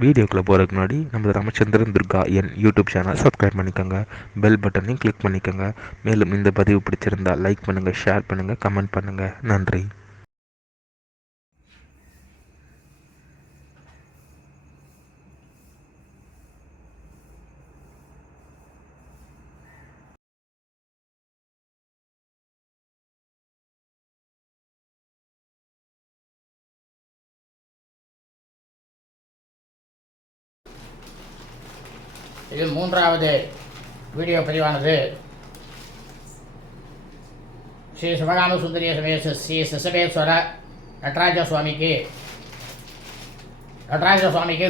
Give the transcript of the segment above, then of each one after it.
வீடியோக்குள்ளே போகிறதுக்கு முன்னாடி நம்ம ராமச்சந்திரன் துர்கா என் யூடியூப் சேனல் சப்ஸ்கிரைப் பண்ணிக்கோங்க, பெல் பட்டனையும் கிளிக் பண்ணிக்கோங்க. மேலும் இந்த பதிவு பிடிச்சிருந்தால் லைக் பண்ணுங்கள், ஷேர் பண்ணுங்கள், கமெண்ட் பண்ணுங்கள். நன்றி. இது மூன்றாவது வீடியோ பதிவானது. ஸ்ரீ சிவகாம சுந்தரிய சமேத ஸ்ரீ சிசபேஸ்வர நடராஜ சுவாமிக்கு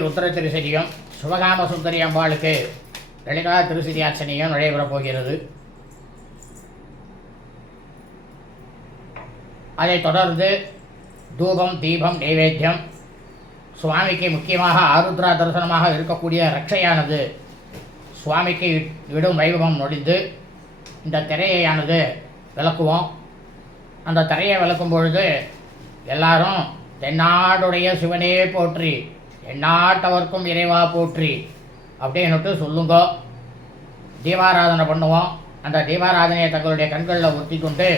ருத்ர திருசதியும் சிவகாம சுந்தரி அம்பாளுக்கு லலிதா திருசதி அர்ச்சனையும் நடைபெறப் போகிறது. அதைத் தொடர்ந்து தூபம், தீபம், நைவேத்தியம், சுவாமிக்கு முக்கியமாக ஆருத்ரா தரிசனமாக இருக்கக்கூடிய ரட்சையானது சுவாமிக்கு விடும் வைபவம் நொடிந்து இந்த திரையானது விளக்குவோம். அந்த திரையை விளக்கும் பொழுது எல்லாரும் தென்னாடுடைய சிவனே போற்றி, எந்நாட்டவர்க்கும் இறைவா போற்றி அப்படின்னுட்டு சொல்லுங்க. தீபாராதனை பண்ணுவோம். அந்த தீபாராதனையை தங்களுடைய கண்களில் ஒத்தி கொண்டு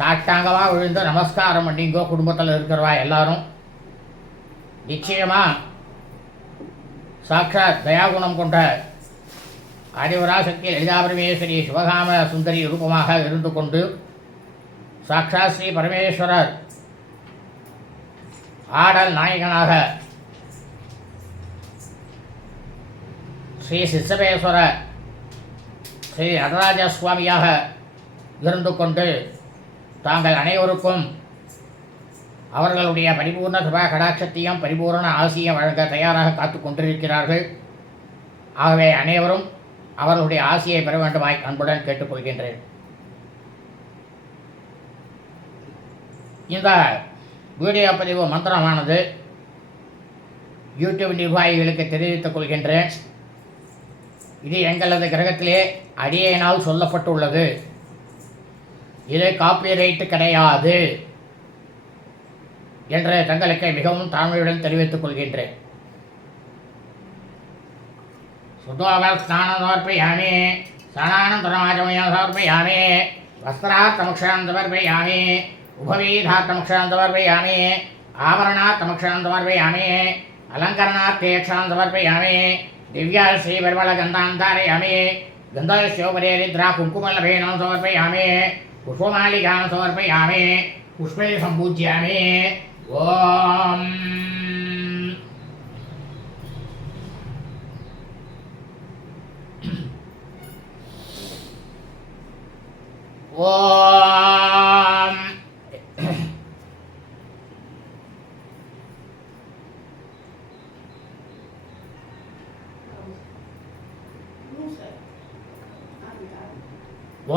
சாஷ்டாங்கமாக விழுந்து நமஸ்காரம் பண்ணிங்கோ. குடும்பத்தில் இருக்கிறவா எல்லாரும் நிச்சயமாக சாட்சாத் தயாகுணம் கொண்ட ஆதிவராசக்தி லலிதா பரமேஸ்வரி சிவகாம சுந்தரி ரூபமாக இருந்து கொண்டு சாட்சாத் ஸ்ரீ பரமேஸ்வரர் ஆடல் நாயகனாக ஸ்ரீ சிசபேஸ்வர ஸ்ரீ நடராஜ சுவாமியாக இருந்து கொண்டு தாங்கள் அனைவருக்கும் அவர்களுடைய பரிபூர்ண சுப கடாட்சத்தையும் பரிபூர்ண ஆசியம் வழங்க தயாராக காத்து கொண்டிருக்கிறார்கள். ஆகவே அனைவரும் அவர்களுடைய ஆசியை பெற வேண்டுமாய் அன்புடன் கேட்டுக்கொள்கின்றேன். இந்த வீடியோ பதிவு மந்திரமானது யூடியூப் நிர்வாகிகளுக்கு தெரிவித்துக் கொள்கின்றேன். இது எங்களது கிரகத்திலே அடியேனால் சொல்லப்பட்டுள்ளது. இது காப்பிரைட்டு கிடையாது என்று தங்களுக்கு மிகவும் தாழ்மையுடன் தெரிவித்துக் கொள்கின்றேன். சுதோவர் ஸ்நானம் சமர்ப்பயாமி, ஸ்நானானந்தரமாச்சமயம் சமர்ப்பயாமி, வஸ்திரார்த்தமக்ஷரம் சமர்ப்பயாமி, உபவீதார்த்தமக்ஷரம் சமர்ப்பயாமி, ஆபரணார்த்தமக்ஷரம் சமர்ப்பயாமி, அலங்கரணார்த்தேக்ஷரம் சமர்ப்பயாமி, திவ்யா ஸ்ரீ பரிமள கந்தாந்தாரயாமி, கந்தோபரேரித்ரா குங்குமலபேனம் சமர்ப்பயாமி, புஷ்பமாலிகாம் சமர்ப்பயாமி, புஷ்பே சம்பூஜ்யாமி. ஓம் ஓம்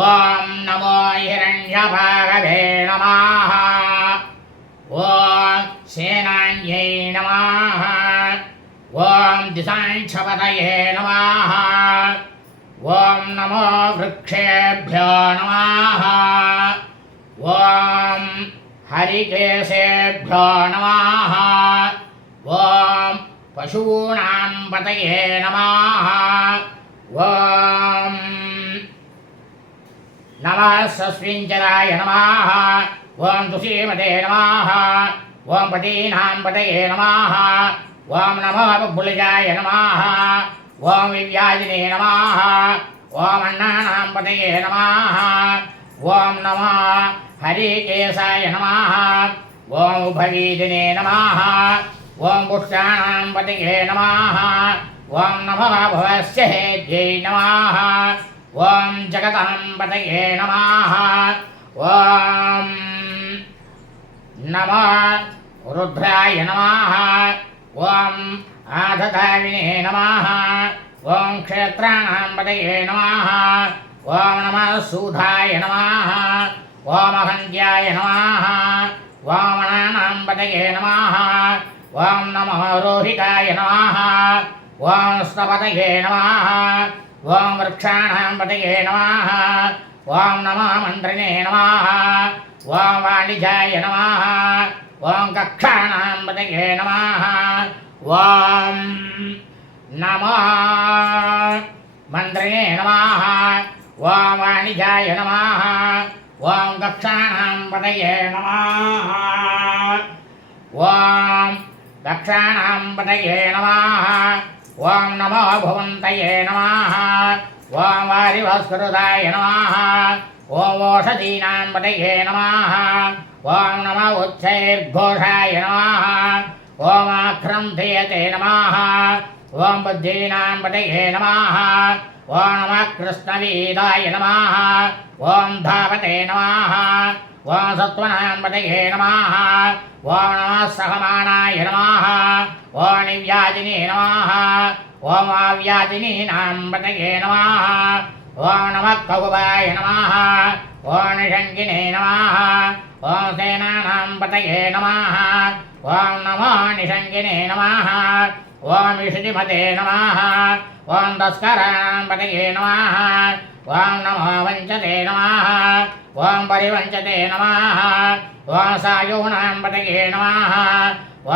ஓம் நமோ ஹிரண்யபாகவே நமः. ஓம் சேனான்யை நமः. ஓம் திசாஞ்சபதயே நமः. ஓம் நமோ விருக்ஷேभ्यो நமः. ஓம் ஹரிகேசேभ्यो நமः. ஓம் பசூனாம் பதயே நமः. ஓம் நமः சஸ்விஞ்சராய நமः. ஓம் துஷீமதே நமः. ஓம் பதீனாம் பதயே நமः. ஓம் நமோ பப்புலிஜாய நமः. ஓம் விவ்யாஜினே நமः. ஓம் அண்ணானாம் பதயே நமः. ஓம் நமோ ஹரிகேசாய நமः. ஓம் உபவீதினே நமः. ஓம் புஷ்டானாம் பதயே நமः. ஓம் நமோ பவஸ்ய ஹேத்யை நமः. ஓம் ஜகதாம் பதயே நமः. ஓம் நமோ ருத்ராய நமः. ஓம் ஆததாவினே நமः. ஓம் க்ஷேத்ராணாம் பதயே நமः. ஓம் நமः சூதாய நமः. ஓம் அகந்த்யாய நமः. ஓம் அனானாம் பதயே நமः. ஓம் நமோ ரோஹிதாய நமः. ஓம் ஸ்தபதயே நமः. ஓம் விருக்ஷாணாம் பதயே நமः. ஓம் நமோ மந்திரிணே நமः. ஓம் வாணிஜாய நமः. ஓம் கக்ஷாணாம் பதயே நமः. ஓம் நமோ மந்திரிணே நமः ஓம் வாணிஜாய நமः ஓம் தக்ஷாணாம் பதயே நமः ஓம் தக்ஷாணாம் பதயே நமः ஓம் நமோ புவந்தயே நமः ஓம் வாரிவஸ்கிருதாய நமः ஓம் ஓஷதீனாம் பதயே நமः ஓம் நம உச்சைர்ഘോഷாய நமः ஓம் ஆக்ரந்தயதே நமः ஓம் புத்தீனாம் பதயே நமः ஓம் நம கிருஷ்ணவீதாய நமः ஓம் தாவதே நமः ஓம் சத்வனாம் பதயே நமः ஓம் நம சகமானாய நமः ஓம் நிவ்யாதினே நமः ஓம் ஆவ்யாதினீனாம் பதயே நமः ஓம் நம கௌபாய நமः ஓம் நிஷங்கினே நமः ஓம் சேனானாம் பதயே நமः ஓம் நமோ நிஷங்கினே நமः ஓம் விஷதிமதே நமः ஓம் தஸ்கராணாம் பதயே நமः ஓம் நமோ வஞ்சதே நமः ஓம் பரிவஞ்சதே நமः ஓம் சாயூனாம் பதயே நமः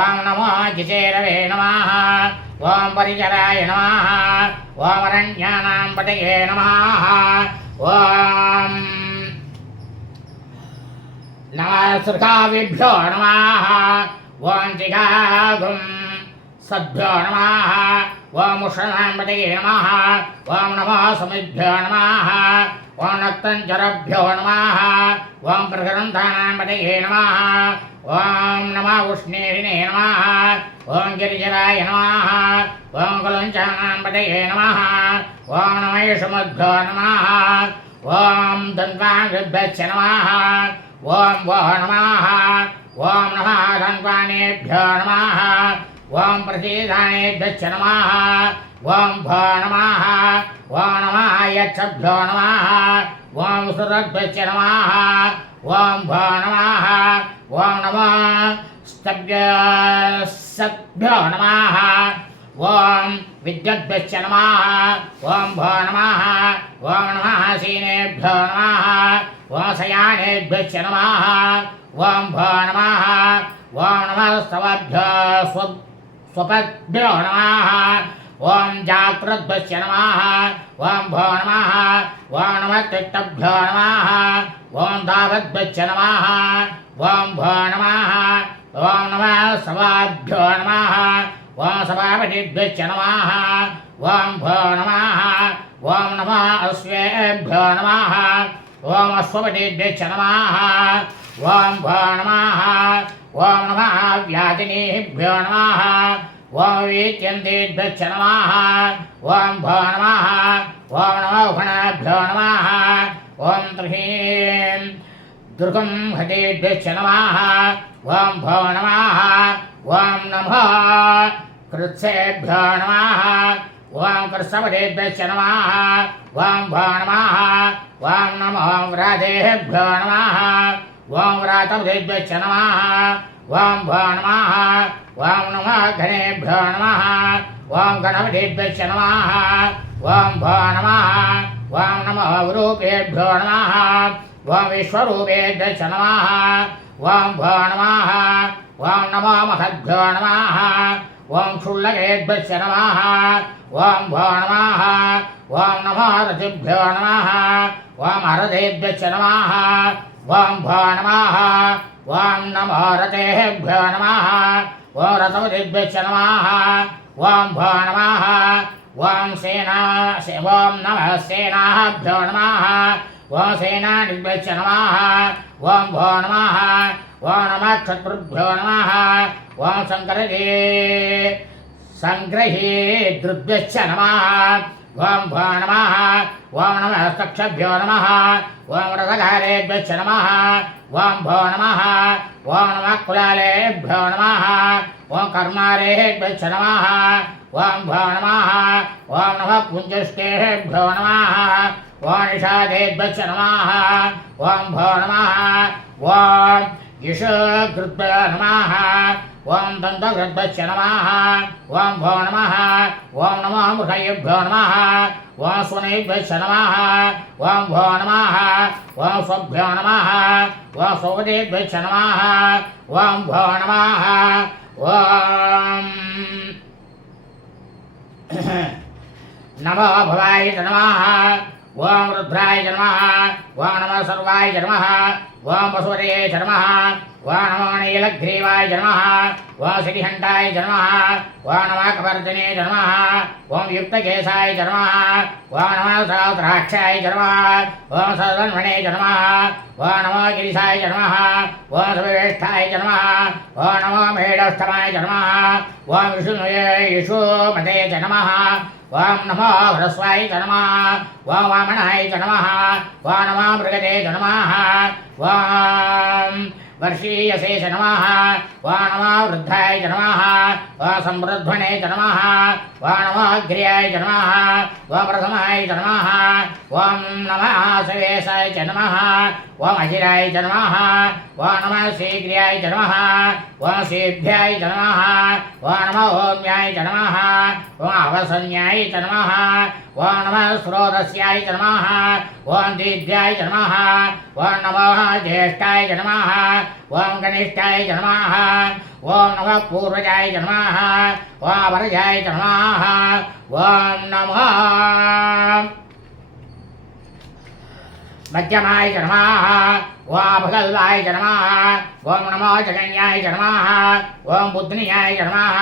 ஓம் நமோ ஜிசேரவே நமः ஓம் பரிஜராய நமः ஓம் அரண்யானாம் பதயே நமः ஓம் நமஸ்ருகாவிभ्यो நமः ஓம் ஜிகாகும் सद्भ्यो नमः ओम उष्णानां पतये नमः ओम नमो समिभ्यो नमः ओम नक्तञ्जरभ्यो नमः ओम प्रगरन्धानां पतये नमः ओम नमः उष्णीरिणे नमः ओम गिरिजराय नमः ओम कुलञ्चानां पतये नमः ओम नमः नमः ओम दन्वाङ्गभ्यश्च नमः ओम वो नमः ओम नमः दन्वानेभ्यो नमः ओम प्रसीदानेभ्यश्च नमः ओम भो नमः ओम नमः यक्षभ्यो नमः ओम सुरभ्यश्च नमः ओम भो नमः ओम नमः स्तभ्यभ्यो नमः ओम विद्युद्भ्यश्च नमः ओम भो नमः ओम नमः सीनेभ्यो नमः ओम शयानेभ्यश्च नमः ओम भो नमः ओम नमः स्तवभ्यो स्वपद्भ्यो नमः ओम जाग्रद्भ्यश्च नमः ओम भो नमः ओम नमः तिष्ठभ्यो नमः ओम दावद्भ्यश्च नमः ओम भो नमः ओम नमः सवाभ्यो नमः ओम सभापतिभ्यश्च नमः ओम भो नमः ओम नमः अश्वेभ्यो नमः ओम अश्वपतिभ्यश्च नमः ओम भो नमः ओम नमः व्याधिनीभ्यो नमः ओम वीत्यन्तेभ्यश्च नमः ओम भो नमः ओम नमः उभणाभ्यो नमः ओम त्रिहीं दुर्गं हतेभ्यश्च नमः ओम भो नमः ओम नमः कृत्सेभ्यो नमः ओम कृत्सवदेभ्यश्च नमः ओम भो नमः ओम नमो व्रातेभ्यो नमः ओम व्रातवदेभ्यश्च नमः ओम भो नमः ओम नमः गणेभ्यो नमः ओम गणपतिभ्यश्च नमः ओम भो नमः ओम नमो विरूपेभ्यो नमः ओम विश्वरूपेभ्यश्च नमः ओम भो नमः ओम नमो महद्भ्यो नमः ओम क्षुल्लकेभ्यश्च नमः ओम भो नमः ओम नमो रतिभ्यो नमः ओम हरदेभ्यश्च नमः ओम भो नमः ओम नमो रतेभ्यो नमः ओम रतवदेभ्यश्च नमः ओम भो नमः ओम नमः सेनाभ्यो नमः ओम सेनानिभ्यश्च नमः ओम भो नमः ओम नमः क्षत्रुभ्यो नमः ओम संग्रहेद्रुभ्यश्च नमः ओम भो नमः ओम नमः कक्षभ्यो नमः ओम रथकारेभ्यश्च नमः ओम भो नमः ओम नमः कुलालेभ्यो नमः ओम कर्मारेभ्यश्च नमः ओम भो नमः ओम नमः पुञ्जष्टेभ्यो नमः ओम निषादेभ्यश्च नमः ओम भो नमः ओम यशोकृभ्यो नमः ओम दन्तकृभ्यश्च नमः ओम भो नमः ओम नमो मृगयेभ्यो नमः ओम स्वनेभ्यश्च नमः ओम भो नमः ओम स्वभ्यो नमः ओम स्वपदेभ्यश्च नमः ओम भो नमः ओम नमो भवाय नमः ओम रुद्राय नमः ओम नमः सर्वाय नमः ओम वसुदेवाय नमः ओम नमो नीलग्रीवाय नमः ओम श्रीहंताय नमः ओम नमः कवर्जने नमः ओम युक्तकेशाय नमः ओम नमः सहस्राक्षाय नमः ओम सदन्वने नमः ओम नमो गिरिशाय नमः ओम सर्वेष्ठाय नमः ओम नमो मेढस्थमाय नमः ओम विष्णुमते नमः ओम नमो ह्रस्वाय नमः ओम वामनाय नमः ओम नमो मृगते नमः ओम वर्षीयसे नमः ओम नमो वृद्धाय नमः ओम समृद्धने नमः ओम नमो अग्र्याय नमः ओम प्रथमाय नमः ओम नमः आसवेशाय नमः ओम अहिराय नमः ओम नमः शीघ्राय नमः ओम शीभ्याय नमः ओम नमो ओम्याय नमः ओम अवसन्याय नमः ओम नमः स्रोतस्याय नमः ओम दीर्घाय नमः ओम नमो ज्येष्ठाय नमः ओम कनिष्ठाय नमः ओम नमः पूर्वजाय नमः ओम वरजाय नमः ओम नमः मध्यमाय नमः ओम भगल्वाय नमः ओम नमो जगन्याय नमः ओम बुद्ध्नियाय नमः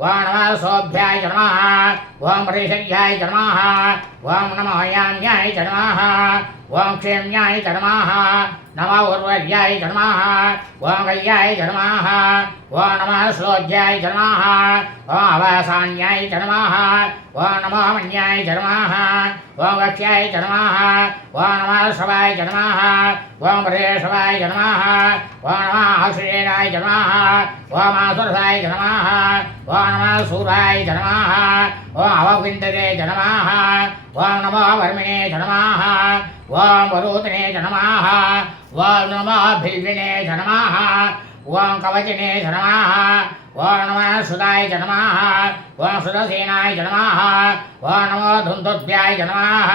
ओम नमः सौभ्याय नमः ओम परिषद्याय नमः ओम नमो याम्याय नमः ओम क्षेम्याय नमः नमो उर्वर्याय नमः ओम गय्याय नमः ओम नमः श्लोज्याय नमः ओम अवसान्याय नमः ओम नमो मन्याय नमः ओम वक्ष्याय नमः ओम नमः श्रवाय नमः ओम प्रेषवाय नमः ओम नमः आश्रयणाय नमः ओम आसुरसाय नमः ओम नमः सूराय नमः ओम अवविन्दते नमः ओम नमो वर्मिणे नमः ओम वरूतने नमः ओम नमो भिल्विने नमः ओम कवचिने नमः ओम नमः सुदाय नमः ओम सुदसेनाय नमः ओम नमो धुन्दुभ्याय नमः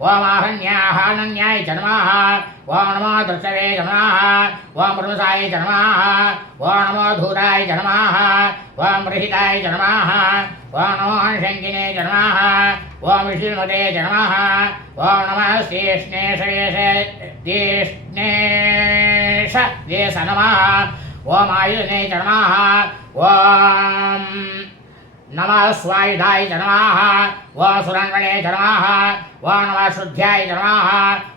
ओम आहन्याय नमः ओम नमो दृष्टवे नमः ओम प्रमुसाय नमः ओम नमो धूराय नमः ओम प्रहिताय नमः ओम नमो शङ्किने नमः ओम विष्णुमते नमः ओम नमः शेष्णेश नमः ओम आयुधने नमः ओम नमः स्वायुधाय नमः ओम सुरन्वणे नमः ओम नमः शुद्ध्याय नमः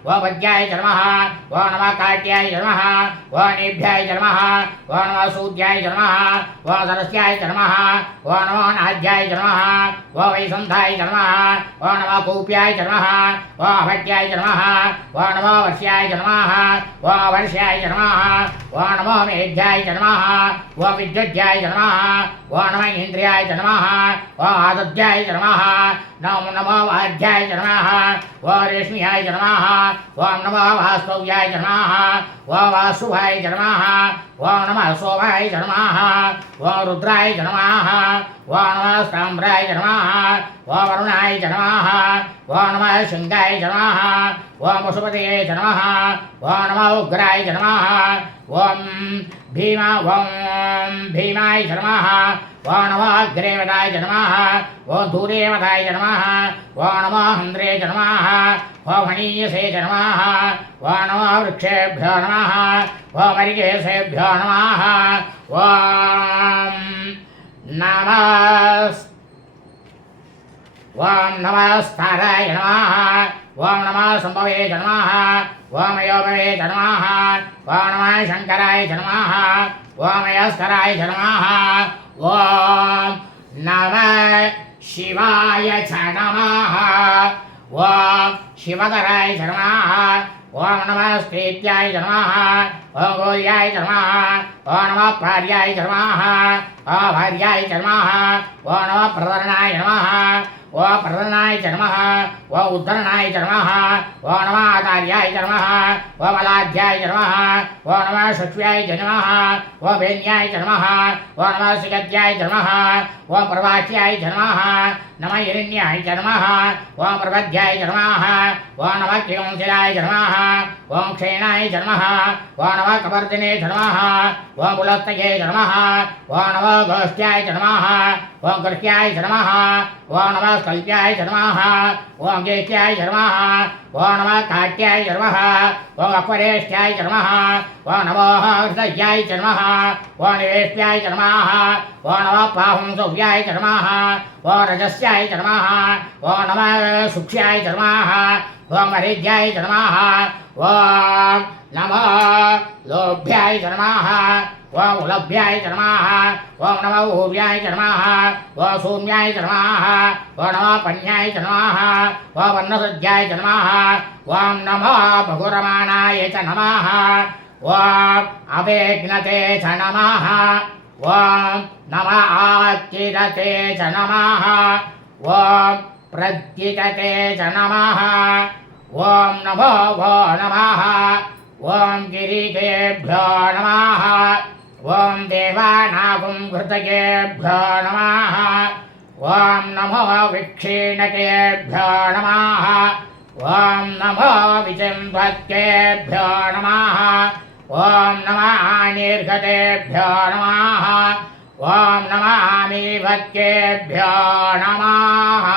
ओम वज्ञाय नमः ओम नमः काट्याय नमः ओम नेभ्याय नमः ओम नमः सूद्याय नमः ओम सरस्याय नमः ओम नमो नाद्याय नमः ओम वैसन्धाय नमः ओम नमः कूप्याय नमः ओम अभट्याय नमः ओम नमो वर्ष्याय नमः ओम वर्ष्याय नमः ओम नमो मेघ्याय नमः ओम विद्युज्याय नमः ओम नमः इन्द्रियाय नमः ओम आदध्याय नमः नमो नमो वाद्याय नमः ओम रेश्म्याय नमः ओम नमो वास्तव्याय नमः ओम वासुभाय नमः ओम नमः सोमाय नमः ओम रुद्राय नमः ओम नमः साम्राय नमः ओम वरुणाय नमः ओम नमः शृङ्गाय नमः ओम पशुपतये नमः ओम नमः उग्राय नमः ओम भीमाय नमः ओम नमः अग्रेवदाय नमः ओम धूरेवदाय नमः ओम नमः हन्द्रे नमः ओम हनीयसे नमः ओम नमः वृक्षेभ्यो नमः ओम मरिकेशेभ्यो नमः ओम नमस्ताराय नमः ओम नमः संभवे नमः ओम योगवे नमः ओम नमः शंकराय नमः ओम यस्कराय नमः ओम नमः शिवाय नमः ओम शिवधराय नमः ओम नमः स्त्रीत्याय नमः ओम गौर्याय नमः ओम नमः भार्याय नमः ओम भार्याय नमः ओम नमः प्रधरणाय नमः ओम प्रधरणाय नमः ओम उद्धरणाय नमः ओम नमः आचार्याय नमः ओम अलाध्याय नमः ओम नमः शुक्ष्याय नमः ओम वेन्याय नमः ओम नमः सिगद्याय नमः ओम प्रवाच्याय नमः नमः हिरण्याय नमः ओम प्रबध्याय नमः ओम नमः किंसिलाय नमः ஓம் க்ஷேணாய நமः ஓம் நம கபர்தினே நமः ஓம் புலத்தயே நமः ஓம் நம கோஷ்ட்யாய நமः ஓம் கிருஷ்யாய நமः ஓம் நம ஸ்கல்ப்யாய நமः ஓம் ஜேஷ்யாய நமः ஓம் நம காட்யாய நமः ஓம் அக்வரேஷ்யாய நமः ஓம் நமோ ஹ்ருதயாய நமः ஓம் நிவேஷ்யாய நமः ஓம் நம பாஹும் சௌவ்யாய நமः ஓம் ரஜஸ்யாய நமः ஓம் நம சுக்ஷ்யாய நமः ஓம் ஹரிஜ்யாய நமः ஓம் நமோ லோभ्याय நமः ஓம் உலभ्याय நமः ஓம் நம ஊர்யாய நமः ஓம் சூம்யாய நமः ஓம் நம பன்யாய நமः ஓம் வர்ணசத்யாய நமः ஓம் நமோ பகுரமாணாய நமः ஓம் அவேக்னதே நமः ஓம் நம ஆக்கிரதே நமः ஓம் பிரத்யிததே நமः ஓம் நமோ வோ நமः ஓம் கிரீடேभ्यो நமः ஓம் தேவானாகும் கிருதயேभ्यो நமः ஓம் நமோ விக்ஷீணகேभ्यो நமः ஓம் நமோ விசிம்பத்யேभ्यो நமः ஓம் நம ஆனிர்கதேभ्यो நமः ஓம் நம ஆமீவத்யேभ्यो நமः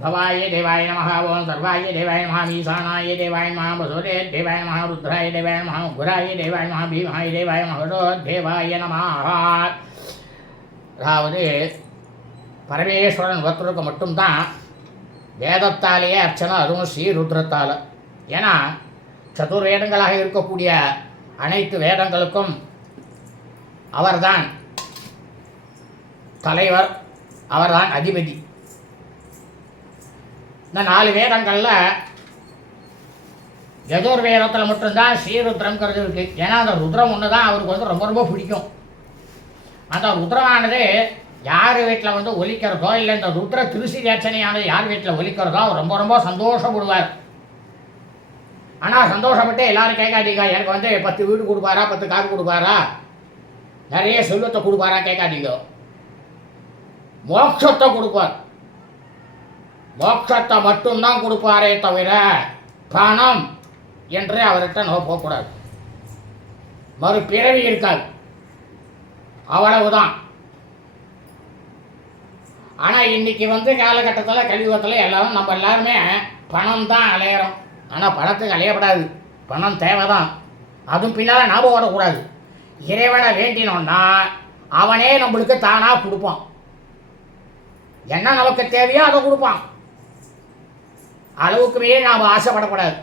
भवाय देवाय नमः ओम सर्वाय देवाय नमः ईशानाय देवाय नमः वसुदेव देवाय नमः रुद्राय देवाय नमः उग्राय देवाय नमः भीमाय देवाय नमः देवाय नमः அதாவது பரமேஸ்வரன் ஒருத்தருக்கு மட்டும்தான் வேதத்தாலேயே அர்ச்சனை, அதுவும் ஸ்ரீருத்ரத்தால். ஏன்னா சதுர்வேதங்களாக இருக்கக்கூடிய அனைத்து வேதங்களுக்கும் அவர்தான் தலைவர், அவர்தான் அதிபதி. இந்த 4 வேதங்களில் யஜுர்வேதத்தில் மட்டும்தான் ஸ்ரீருத்ரம்ங்கிறது இருக்குது. ஏன்னா அந்த ருத்ரம் ஒன்று தான் அவருக்கு வந்து ரொம்ப ரொம்ப பிடிக்கும். அந்த ருத்ரமானது யார் வீட்டில் வந்து ஒலிக்கிறதோ, இல்லை இந்த ருத்ர திருசிரேட்சணையானது யார் வீட்டில் ஒலிக்கிறதோ அவர் ரொம்ப ரொம்ப சந்தோஷப்படுவார். ஆனால் சந்தோஷப்பட்டு எல்லாரும் கேட்காதீங்க, எனக்கு வந்து 10 வீடு கொடுப்பாரா, 10 கார் கொடுப்பாரா, நிறைய செல்வத்தை கொடுப்பாரா கேட்காதீங்க. மோட்சத்தை கொடுப்பார். மோட்சத்தை மட்டும்தான் கொடுப்பாரே தவிர பணம் என்று அவர்கிட்ட நோ போகக்கூடாது. மறுபிறவி இருக்காது, அவ்வளவுதான். ஆனால் இன்னைக்கு வந்து காலகட்டத்தில் கலியுகத்தில் எல்லாரும் நம்ம எல்லாருமே பணம் தான் அலையிறோம். ஆனால் பணத்துக்கு அலையப்படாது, பணம் தேவைதான். அதுவும் பின்னால் ஞாபகம் ஓடக்கூடாது. இறைவனை வேண்டினோன்னா அவனே நம்மளுக்கு தானாக கொடுப்பான். என்ன நமக்கு தேவையோ அதை கொடுப்பான். அளவுக்கு மேலே நாம் ஆசைப்படக்கூடாது.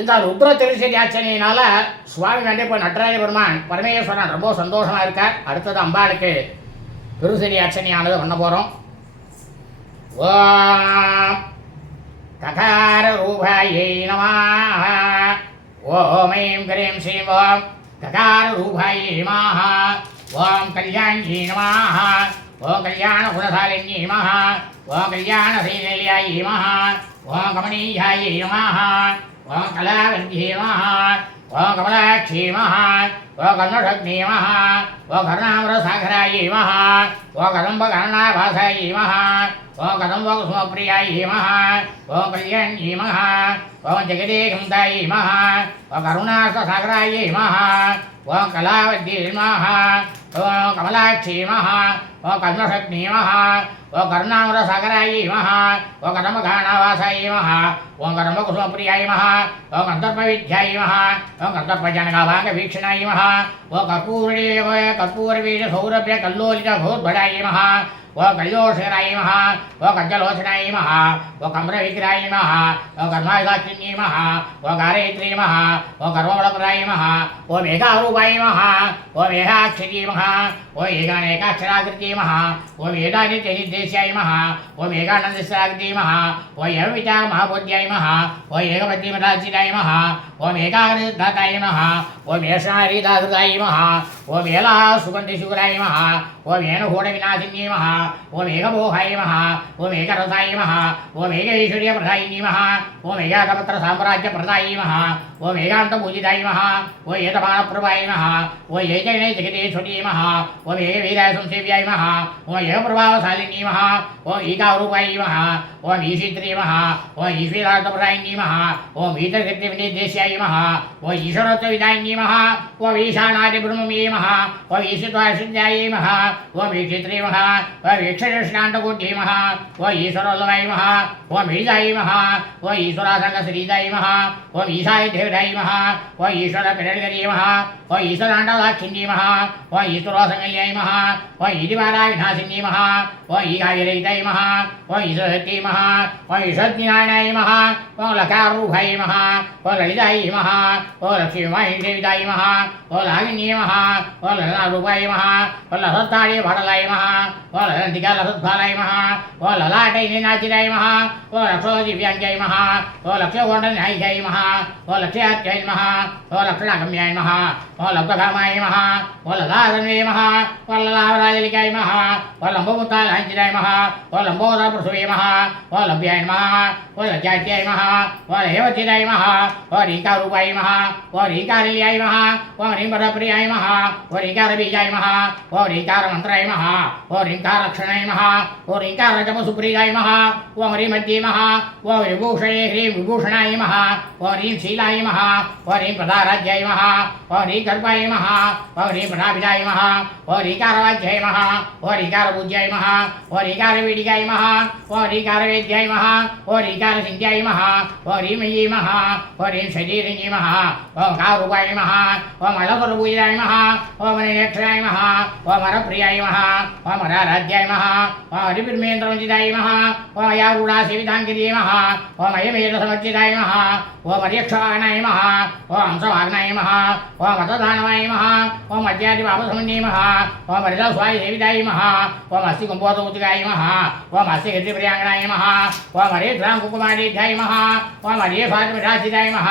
இந்த ருத்ர திருச்சரியாச்சனையினால சுவாமி வந்து இப்போ நடராஜ பெருமான் பரமேஸ்வரன் ரொம்ப சந்தோஷமாக இருக்கார். அடுத்தது அம்பாளுக்கு திருச்சரியாச்சனையானது பண்ண போகிறோம். ஓம் ககார ரூபாயை நமः ஓம் ஐம் கிரீம் ஸ்ரீம் ஓம் ககார ரூபாயை நமः ஓம் கல்யாண்யை நமः ஓம் கல்யாண குணசாலின்யை நமः ஓம் கல்யாண ஸ்ரீநிலையாயை நமः ஓம் கமனீயாயை நமः ஓம் கலாவந்தியை நமः ஓம் கமலாட்சி நமः ஓம் கர்ணசக்னி நமः ஓம் கருணாமிரசாகராயை நமः ஓம் கதம்பகர்ணாபாசாயை நமः ஓம் கதம்பகுசுமப்பிரியாயை நமः ஓம் கல்யாண்யை நமः ஓம் ஜெகதேகந்தாயை நமः ஓம் கருணாசாகராயை நமः ஓம் கலாவந்தியை நமः ஓம் கமலாட்சி நமः ஓம் கர்ணசக்னி நமः ஓம் கருணாமிரசாகராயை நமः ஓம் கதம்பகர்ணாபாசாயை நமः ஓம் கதம்பகுசுமப்பிரியாயை நமः ஓம் கந்தர்ப்பவித்யாயை நமः ஓம் கந்தர்ப்பஜனகாபாகவீக்ஷணாயை நமः ஓம் கற்பூரவீர சௌரभ्य கல்லோலித भूर्भडायै நமः ஓம் கல்யோஷராயை நமः ஓம் கஞ்சலோச்சனாயை நமः ஓம் கம்ரவிக்கிராயை நமः ஓம் கர்மாயுதாக்கின்யை நமः ஓம் காரயத்ரி நமः ஓம் கர்மபலபராயை நமः ஓம் ஏகாரூபாயை நமः ஓம் ஏகாட்சரியை நமः ஓம் ஏகாநேகாட்சராகிருத்தியை நமः ஓம் ஏகாநித்யநிர்தேசியாயை நமः ஓம் ஏகானந்தஸ்வராகிருத்தியை நமः ஓம் ஏகவித்யா மகாபோத்யாயை நமः ஓம் ஏகபத்திமராஜிதாயை நமः ஓம் ஏகாகிருதாதாயை நமः ஓம் ஏஷாரிதாகிருதாயை நமः ஓம் ஏலா சுகந்திசுகராயை நமः ఓం ఏనుగూడ వినాశిన్యై నమః ఓం ఏకమోహాయ నమః ఓం ఏకరసాయ నమః ఓం ఏకైశ్వర్య ప్రదాయిని నమః ఓం ఏకాకపత్ర సామ్రాజ్య ప్రదాయి నమః ఓం ఏకాంత పూజితాయ నమః ఓం ఏతమాన ప్రభాయ నమః ఓం ఏకైనే జగదీశ్వరీ నమః ఓం ఏకవీరాయ సంసేవ్యాయ నమః ఓం ఏకప్రభావశాలిని నమః ఓం ఈకారూపాయ నమః ఓం ఈశిత్రీ నమః ఓం ఈశ్వరార్థప్రదాయిని నమః ఓం ఈతశక్తి వినిర్దేశ్యాయ నమః ఓం ఈశ్వరత్వ విదాయిని నమః ఓం ఈశానాది బ్రహ్మమే నమః ఓం ఈశిత్వాశుద్ధ్యాయ నమః ఓం ఈక్షిత్రీ నమః ఓం ఈక్షరష్టాండకోటి నమః ఓం ఈశ్వరవల్లభాయ నమః ఓం ఈశాయ నమః ఓం ఈశ్వరాసంగ శ్రీదాయ నమః ఓం ఈశాయ దేవదాయ నమః ఓం ఈశ్వర పిరణగరీ నమః ఓం ఈశ్వరాండదాక్షిణ్యై నమః ఓం ఈశ్వరాసంగల్యాయ నమః ఓం ఈదివారా వినాశిన్యై నమః ఓం ఈకాయరహితాయ నమః ఓం ఈశ్వరశక్తి నమః ఓం ఈశ్వరజ్ఞానాయ నమః ఓం లకారూపాయ నమః ఓం లలితాయ నమః ఓం లక్ష్మీమాహిషేవితాయ నమః ఓం లాగిన్యై నమః ఓం లలారూపాయ నమః ఓం లసత్తాడే భటలాయ నమః ఓం లలంతికా లసత్ఫలాయ నమః ఓం లలాటై నినాచితాయ నమః ఓం లక్షోదివ్యాంజాయ నమః ఓం లక్ష్యోగొండన్యాయిజాయ నమః ఓం లక్ష్యాత్యాయ నమః ఓం లక్షణాగమ్యాయ నమః ఓం లబ్ధకామాయ నమః ఓం లలాదన్వే నమః ఓం లలావరాజలికాయ నమః ఓం లంబోముత్తాలాంఛితాయ నమః ఓం లంబోదరప్రసవే నమః ఓం లభ్యాయ నమః ఓం లజ్జాత్యాయ నమః ఓం హేవచితాయ నమః ఓం రీకారూపాయ నమః ఓం రీకారల్యాయ నమః ఓం రీంపరప్రియాయ నమః ఓం రీకారబీజాయ నమః ఓం రీకారమంత్రాయ నమః ఓం రీంకారక్షణాయ నమః ఓం రీకారజపసుప్రియాయ నమః ఓం హ్రీమధ్యే నమః ఓం విభూషణే హ్రీం విభూషణాయ నమః ఓం హ్రీం శీలాయ నమః ఓం హ్రీం ప్రదారాధ్యాయ నమః ఓం రీకల్పాయ నమః ఓం హ్రీం ప్రదాభిజాయ నమః ఓం రీకారవాజ్యాయ నమః ఓం రీకారపూజ్యాయ నమః ఓం రీకారవేడికాయ నమః ఓం రీకారవేద్యాయ నమః ఓం రీకారసింధ్యాయ నమః ఓం హ్రీమయీ నమః ఓం హ్రీం శరీరిణ్యై నమః ఓం కారూపాయ నమః ఓం అలకరపూజితాయ నమః ఓం హరినేక్షణాయ నమః ఓం హరప్రియాయ నమః ఓం హరారాధ్యాయ నమః ఓం హరిబ్రహ్మేంద్రవంచితాయ నమః ఓం అయారూఢాసేవితాంగిరీ నమః ఓం అయమేధసమర్చితాయ నమః ఓం హర్యక్షవాహనాయ నమః ఓం హంసవాహనాయ నమః ఓం అతదానవాయ నమః ఓం అధ్యాదిపాపసమన్యై నమః ఓం హరిదాస్వాయ సేవితాయ నమః ఓం అస్తి కుంభోదౌతికాయ నమః ఓం అస్తి గతిప్రియాంగణాయ నమః ఓం హరేద్రాం కుకుమారీధ్యాయ నమః ఓం హరియేఫాతిమిఠాసితాయ నమః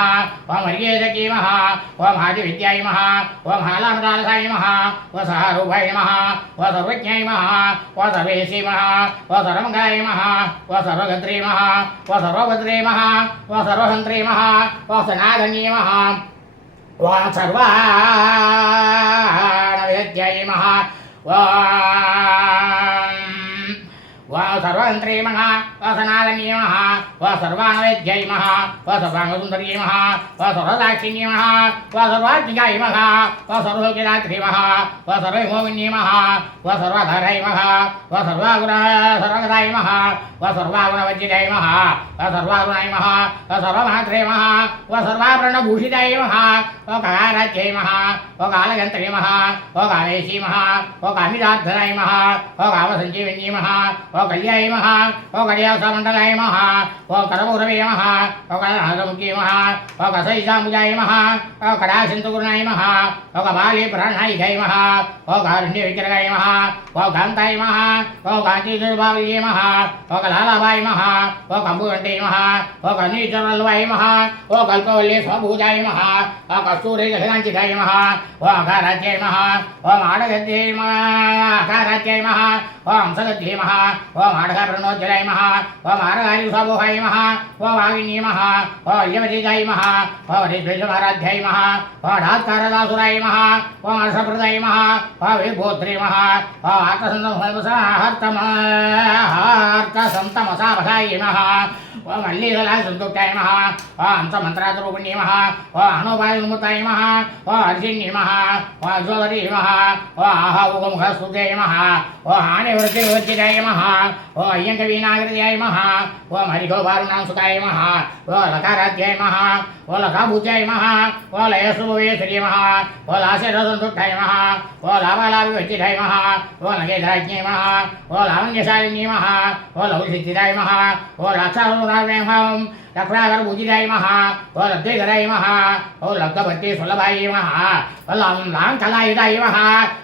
ఓం హరియేశకీ నమః ఓం హాదివిద్యాయ నమః ఓం హాలామదాలసాయ నమః ఓం సహారూపాయ నమః ఓం సర్వజ్ఞాయ నమః ఓం సర్వేశీ నమః ఓం సర్వమంగళాయ నమః ఓం సర్వగత్రే నమః ఓం సర్వభద్రే నమః ఓం సర్వహంత్రే నమః ఓం సనాతన్యే నమః ఓం సర్వాణవేద్యాయ నమః ఓం సర్వంత్రే నమః ఓం సనాతన్యే నమః ఓం సర్వాణవేద్యాయ నమః ఓం సర్వాంగసుందర్యే నమః ఓం సర్వదాక్షిణ్యే నమః ఓం సర్వాత్మికాయ నమః ఓం సర్వలోకిదాత్రే నమః ఓం సర్వవిమోహిన్యే నమః ఓం సర్వాధారాయ నమః ఓం సర్వగదాయ నమః ఓం సర్వాగుణవర్జితాయ నమః ఓం సర్వాగుణాయ నమః ఓం సర్వమాత్రే నమః ఓం సర్వాభరణభూషితాయ నమః ఓం కారాధ్యాయ నమః ఓం కాలగంత్రే నమః ఓం కామేశీ నమః ఓం కామితార్థనాయ నమః ఓం కామసంజీవిన్యే నమః ఓం కళ్యాయ నమః ఓం కళ్యాసమండలాయ నమః ఓం కరపూరవే నమః ఓం కలనాథముఖ్యే నమః ఓం కసైజాముజాయ నమః ఓం కడాసింతుగురునాయ నమః ఓం బాలే ప్రాణాయికాయ నమః ఓం కారుణ్య విగ్రహాయ నమః ఓం కాంతాయ నమః ఓం కాంచీదుర్భావయే నమః ఓం కలాలాభాయ నమః ఓం కంబుగంటే నమః ఓం కర్ణీశ్వరల్వాయ నమః ఓం కల్పవల్లి స్వభూజాయ నమః ఓం కస్తూరి జగదాంచితాయ నమః ఓం అకారాధ్యాయ నమః ఓం ఆడగద్యాయ నమః అకారాధ్యాయ నమః ఓం హంసగద్యే నమః ఓం ఆడగప్రణోజ్జలాయ నమః ఓం ఆడగారి స్వభూహాయ నమః ఓం వాగిన్యే నమః ఓం అయ్యవతీజాయ నమః ఓం హరిద్వేషమారాధ్యాయ నమః ఓం డాత్కారదాసురాయ నమః ఓం హర్షప్రదాయ నమః ఓం విభూత్రే నమః ఓం ఆర్తసంతమసావసాయ నమః ఓం మల్లీదలాయ సంతుష్టాయ నమః ఓం హంసమంత్రాద్రూపిణ్యే నమః ఓం అనుపాయముతాయ నమః ఓం హర్షిణ్యే నమః ఓం అజోదరీ నమః ఓం ఆహావుగముఖస్తుతే నమః ఓం హానివృత్తివర్జితాయ నమః ఓం అయ్యంకవీనాగర్యాయ నమః ఓం హరిగోపారుణాంసుకాయ నమః ఓం లకారాధ్యాయ నమః ఓం లకాభూజాయ నమః ఓం లయసుభవేశ్వర్య నమః ఓం లాస్యరసంతుష్టాయ నమః ఓం లాభాలాభివర్జితాయ నమః ఓం నగేధరాజ్ఞే నమః ఓం లావణ్యశాలిన్యే నమః ఓం లౌసిద్ధిదాయ నమః ఓం రాక్షారుణాయ నమః लक्ष्मणागर पूजिताय महा ओ लब्धेधराय महा ओ लब्धभक्ति सुलभाय महा ओ लांकलायुधाय महा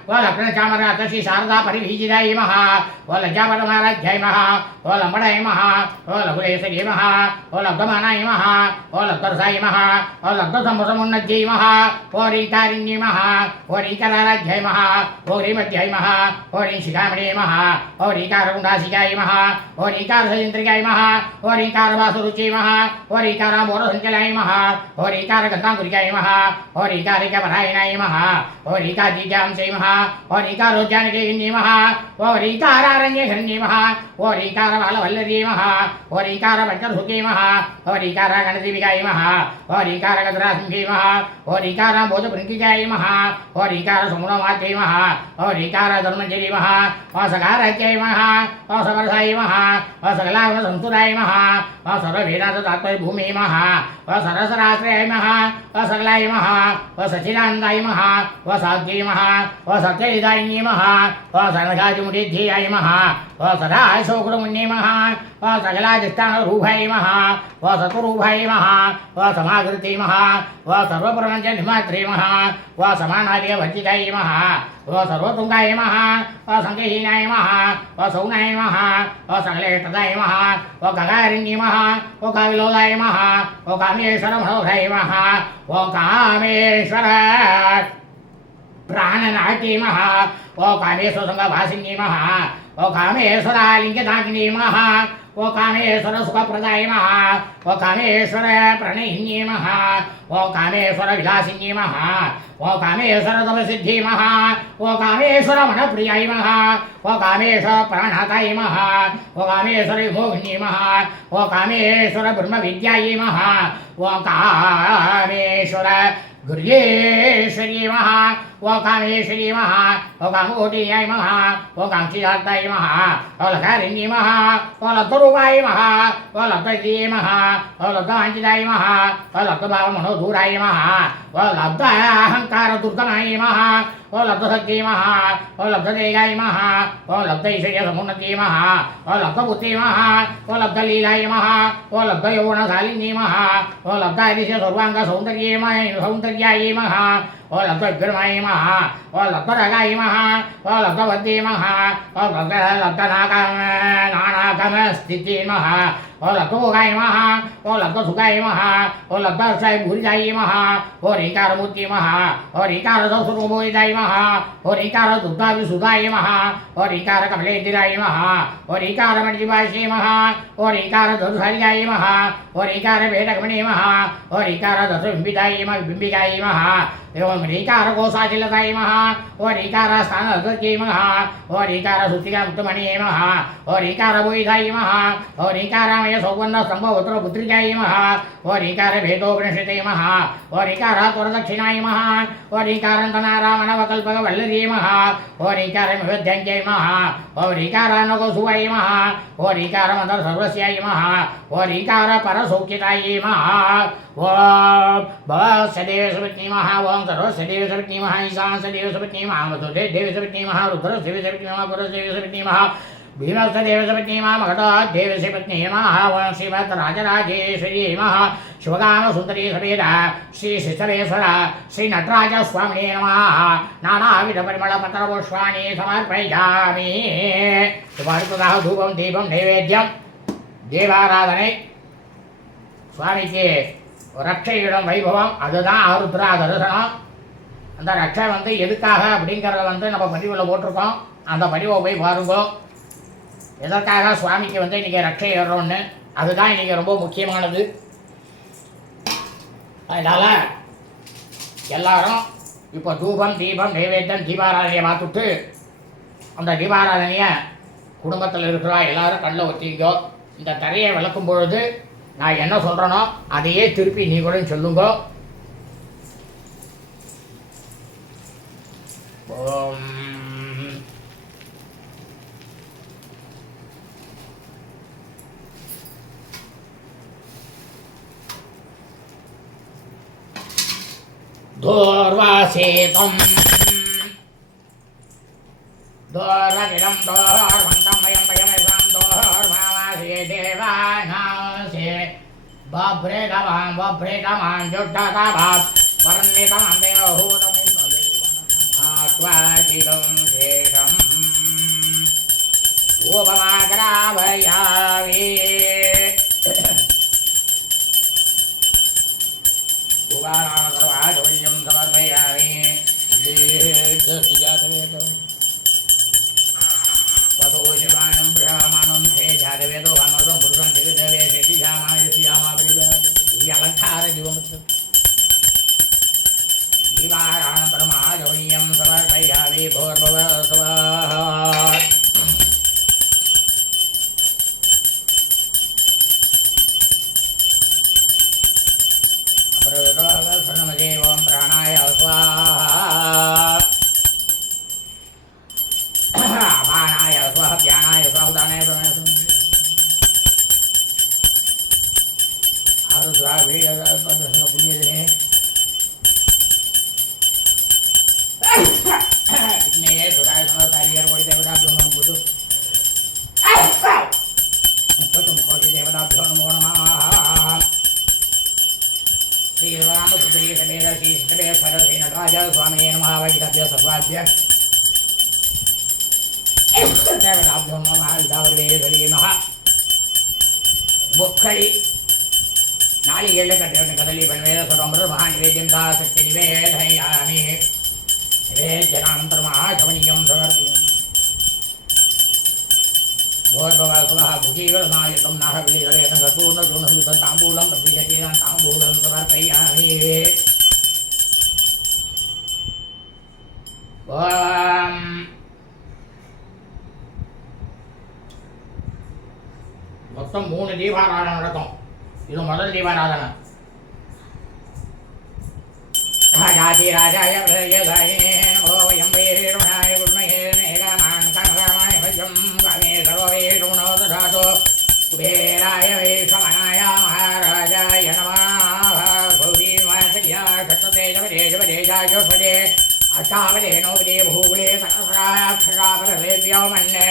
ओ लक्ष्मण चामर श्री शारदा परिभीजिताय महा ओ लज्जापद महाराज्याय महा ओ लंबड़ाय महा ओ लघुलेशय महा ओ लब्धमानाय महा ओ लब्धरसाय महा ओ लब्धसमुन्नत्यै महा ओ रीतारिण्यै महा ओ रीकराराध्याय महा ओ रीमध्याय महा ओ रीशिखामणे महा ओ रीकारकुण्डासिकाय महा ओ रीकारसयन्त्रिकाय महा ओ रीकारवासुरुचै महा ओ रीकाराम्बोरसञ्चलाय महा ओ रीकारगन्धाङ्कुरिकाय महा ओ रीकारिकपरायणाय महा ओ रीकादित्यांशै महा ओ रीकारोज्जानकेयन्यै महा ओ रीकारारण्यघन्यै महा ओ रीकारबालवल्लर्यै महा ओ रीकारपञ्चसुखै महा ओ रीकारगणदेविकाय महा ओ रीकारगजरासिंहै महा ओ रीकाराम्बोधपृङ्गिकाय महा ओ रीकारसमुनमात्यै महा ओ रीकारधर्मञ्जयै महा ओ सकारात्यै महा ओ समरसाय महा ओ सकलागुणसंस्तुताय महा ओ सर्ववेदान्ततात्पर्य भूमिः महा ओ सरसराश्रयाय महा ओ सकलाय महा ओ सच्चिदानन्दाय महा ओ साध्यै महा ओ सत्यहिताय महा ओ सनकादिमुनिध्येयाय महा ओ सदाय शोकुरमुन्ये महा ओ सकलाधिष्ठानरूपाय महा ओ सत्वरूपाय महा ओ समाकृते महा ओ सर्वप्रपञ्चनिमात्रे महा ओ समानादिवर्जिताय महा ओ सर्वतुङ्गाय महा ओ सङ्गहीनाय महा ओ सौनाय महा ओ सकलेष्टदाय महा ओ गगारिण्ये महा ओ काविलोलाय महा ओ कामेश्वर मनोहराय महा ओ कामेश्वर प्राणनाट्ये महा ओ कामेश्वर संगभासिन्ये महा ओ कामेश्वरालिङ्गदाकिनी महा ओ कामेश्वर सुखप्रदाय महा ओ कामेश्वर प्रणयिन्ये महा ओ कामेश्वर विलासिन्ये महा ओ कामेश्वर तपसिद्धि महा ओ कामेश्वर मनप्रियाय महा ओ कामेश्वर प्राणनाथाय महा ओ कामेश्वर मोहिन्ये महा ओ कामेश्वर ब्रह्मविद्याय महा ओ कामेश्वर गुर्येश्वरी महा ओ कामेश्वरी महा ओ कामकोटिन्याय महा ओ कांक्षिदाताय महा ओ लकारिण्ये महा ओ लब्धरूपाय महा ओ लब्धजिये महा ओ लब्धवाञ्छिताय महा ओ लब्धभावमनोधूराय महा ओ लब्ध अहंकार दुर्गमाय महा ओ लब्धसज्ञे महा ओ लब्धदेगाय महा ओ लब्धैश्वर्य समुन्नते महा ओ लब्धबुद्धे महा ओ लब्धलीलाय महा ओ लब्धयौवनशालिन्ये महा ओ लब्धादिश्य सर्वांग सौन्दर्याय महा ओ लब्धविग्रमाय महा ओ लब्धरगाय महा ओ लब्धवद्ये महा ओ लब्धनानागमस्थिते महा ओ लब्धभोगाय महा ओ लब्धसुखाय महा ओ लब्धर्षाय भूरिजाय महा ओ रीकारमूर्ति महा ओ रीकारसौस्वरूपोदिताय महा ओ रीकारदुग्धाभिसुधाय महा ओ रीकारकमलेन्दिराय महा ओ रीकारमणिवासे महा ओ रीकारधनुषार्याय महा ओ रीकारभेटकमणे महा ओ रीकारदशबिम्बिताय बिम्बिकाय महा एवं रीकारकोशाचिलताय महा ओ रीकारस्थानधर्यै महा ओ रीकारसुचिकामुक्तमणे महा ओ रीकारभूयिधाय महा ओ रीकारामय सौवर्णस्तम्भपुत्रपुत्रिकाय महा ओ रीकारभेदोपनिषते महा ओ रीकारात्वरदक्षिणाय महा ओ रीकारन्तनारामणवकल्पकवल्लर्ये महा ओ रीकारमिवध्यञ्जय महा ओ रीकारानकोसुवाय महा ओ रीकारमदर्सर्वस्याय महा ओ रीकारपरसौख्यताय महा ओम भवस्य सवित्नी महा ओम सर्वस्य सवित्नी महा ईशानस्य सवित्नी महा वसुदेव सवित्नी महा रुद्रस्य सवित्नी महा पुरस्य सवित्नी महा भीमस्य सवित्नी महा मगधदेव सवित्नी महा ओम श्रीमद् राजराजेश्वरी महा शिवगाम सुंदरी समेत श्री शिशवेश्वर श्री नटराज स्वामी नमः नानाविध परिमल पत्र पुष्पाणि समर्पयामि सुभाषितः धूपं दीपं नैवेद्यं देवाराधனை சுவாமிக்கு ரட்சையிடம் வைபவம் அதுதான் ஆருத்ரா தரிசனம். அந்த ரட்சை வந்து எதுக்காக அப்படிங்கிறத வந்து நம்ம பதிவில் போட்டிருக்கோம். அந்த பதிவை போய் பாருங்க. எதற்காக சுவாமிக்கு வந்து இன்றைக்கி ரட்சை ஏறுறோன்னு அதுதான் இன்றைக்கி ரொம்ப முக்கியமானது. அதனால் எல்லாரும் இப்போ தூபம் தீபம் நைவேத்தியம் தீபாராதனையை பார்த்துட்டு அந்த தீபாராதனையை குடும்பத்தில் இருக்கிற எல்லாரும் கண்ணில் ஒத்திங்கோ. இந்த தரையை விளக்கும் பொழுது நான் என்ன சொல்கிறேனோ அதையே திருப்பி நீங்களும் சொல்லுங்க. ஓம் தோர்வாசேதம் தோர்வகிரம் தோர்வந்தம் வயம் வயம் எசாம் தோர்வாசே தேவானாசே बाप्रे तमां बाप्रे तमां जुट्टाता बाप वर्णितमं देवहूतमिन्द्रदेवनमात्वाचिदं शेषम् उपमाकराभयामि उपानामकरवाचोल्यं समर्पयामि वसोशिवानं ब्रह्माणं ते जातवेदो हनुमतं पुरुषं जगदेवे श्रीरामाय श्रीरामाभिर्यालङ्कारजीवमुक्तं जीवारान्तरमाजौल्यं समर्पयामि भोर्भुवस्वाहा अपरतोऽसर्वदेवं प्राणाय स्वाहा अपानाय स्वाहा ज्ञानाय स्वाहा उदानाय स्वाहा पुण्यदिने विघ्नेय सुराय समस्तारियर्वोडिदेवताभ्यो नमो मुक्तमुकोटिदेवताभ्यो नमो नमः श्रीरामसुन्दरी समेत श्री सिद्धे सरस्वती नटराज स्वामिने नमः वैद्यभ्यो सर्वाभ्यः देवताभ्यो नमः विधावदेवरी नमः मुक्कळि नालिगेळ कदली बनवेद सर्वमृत महानिवेद्यं दासक्ति निवेदयामि निवेद्यनानन्तरं महागमनीयं समर्पयामि भोर्भवस्वः भुजीवनायकं नाह विलिगलेन गतूर्णचूर्णं वितताम्बूलं प्रतिगतीनां ताम्बूलं समर्पयामि மொத்தம் 3 தீபாராதனை நடக்கும். இது முதல் தீபாராதனை. ராஜாதிராஜாய பிரஜகாய நமோ வயம் வைரேணாய குருமஹே மேகாமான் கனகமாய பஜம் காமே சர்வே குணோ ததாதோ குபேராய வைஷமனாய மகாராஜாய நமः கௌரி மாசக்யா சத்ததே ஜவதே அஷ்டாவதே நோவதே பூவதே சகஸ்ராட்சராபரேவ்யோ மன்னே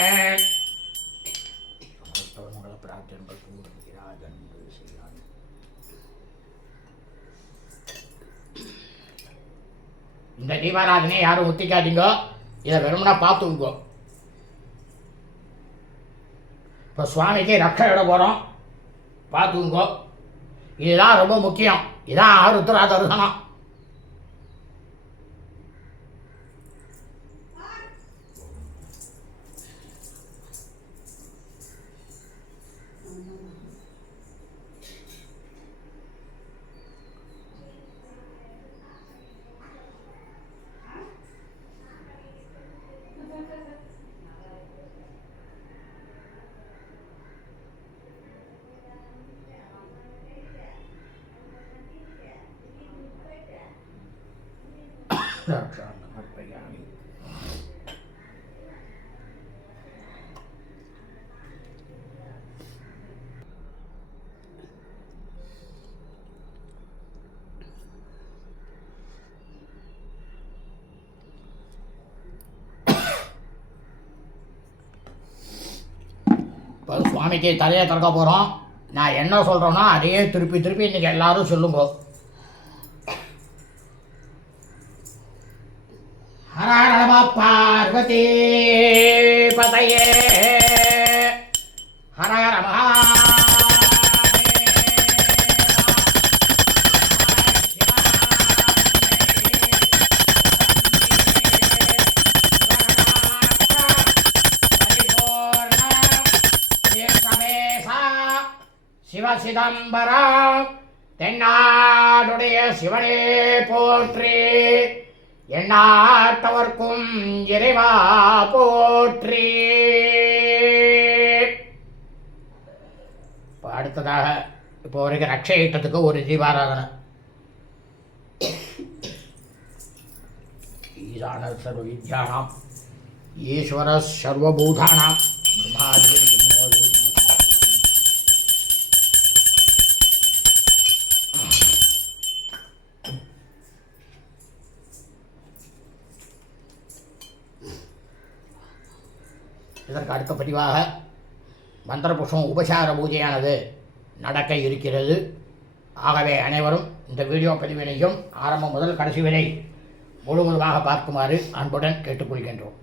இந்த தீபாராதனையை யாரும் ஒத்திக்காதீங்க. இதை வெறும்னா பார்த்துக்கோ. இப்போ சுவாமிக்கு ரக்ஷை இட போகிறோம், பார்த்துக்கோ. இதுதான் ரொம்ப முக்கியம். இதான் ஆருத்ரா தரிசனம். समर्पयामि. இப்போ சுவாமிக்கு தலையை திறக்க போகிறோம். நான் என்ன சொல்கிறேனோ அதையே திருப்பி திருப்பி இன்றைக்கி எல்லாரும் சொல்லுங்க. हर हर नमः पार्वती पतये हर हर शिव சிதம்பரம் தென்னாடுடைய சிவனே போற்றி எண்ணாட்டவர்க்கும் இறைவா போற்றி. இப்போ அடுத்ததாக இப்போ வரைக்கும் ரக்ஷை ஈட்டத்துக்கு ஒரு தீபாராதனை. ஈசான சர்வ வித்யானாம் ஈஸ்வர சர்வபூதானாம் பிரம்மாதி இதற்கு அடுத்த பதிவாக மந்திர புஷ்பம் உபசார பூஜையானது நடக்க இருக்கிறது. ஆகவே அனைவரும் இந்த வீடியோ பதிவினையும் ஆரம்பம் முதல் கடைசி வரை முழுவதுமாக பார்க்குமாறு அன்புடன் கேட்டுக்கொள்கின்றோம்.